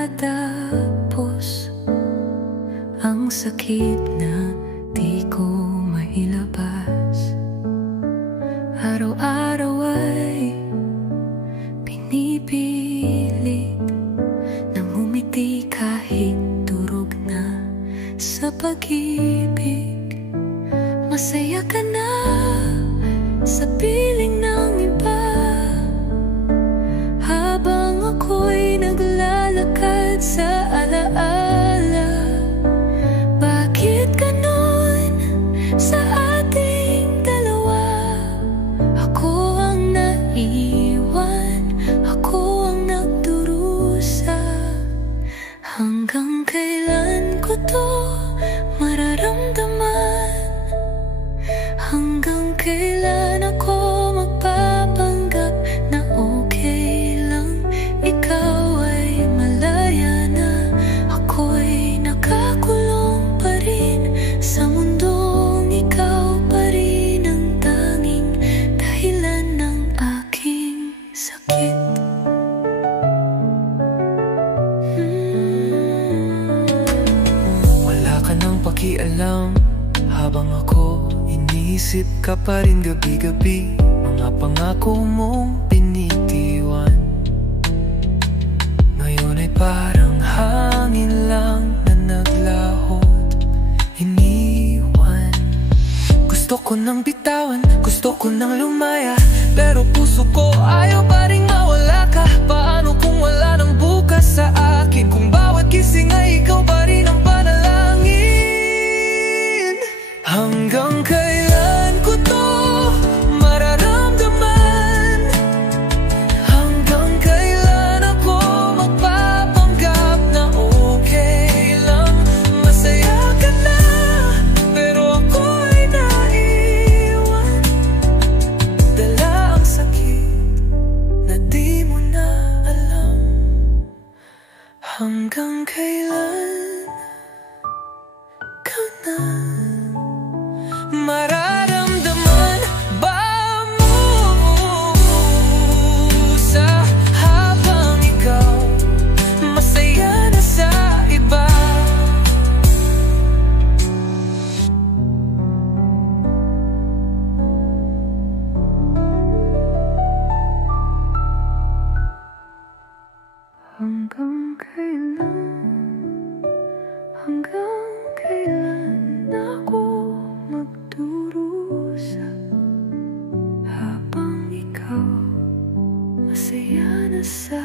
matatapos ang sakit na di ko mailabas. Araw-araw ay pinipilit na ngumiti kahit durog na sa pag-ibig. Masaya ka na sa piling ng iba, habang ako'y naglalakad sa alaala. Bakit ganun sa ating dalawa? Ako ang naiwan, ako ang nagdurusa. Hanggang kailan ko to mararamdaman? Hanggang kailan ako magpapanggap na okay lang? Ikaw ay malaya na, ako'y nakakulong pa rin sa mundong ikaw pa rin ang tanging dahilan ng aking sakit. Wala ka nang pakialam habang ako iniisip ka pa rin gabi-gabi. Mga pangako mong binitiwan ngayon ay parang hangin lang na naglahot, iniwan. Gusto ko nang bitawan, gusto ko nang lumaya, pero puso ko ayaw pa rin mawala ka. Paano kung wala nang bukas sa akin? Kung bawat gising ay ikaw pa rin ang panalangin. Hanggang kailan ko to mararamdaman? Hanggang kailan ako magpapanggap na okay lang? Masaya ka na, pero ako'y naiwan. Dala ang sakit na di mo na alam. Hanggang kailan ka na mararamdaman ba mo sa habang ikaw masaya na sa iba? Hanggang kailan ako magdurusa habang ikaw masaya na sa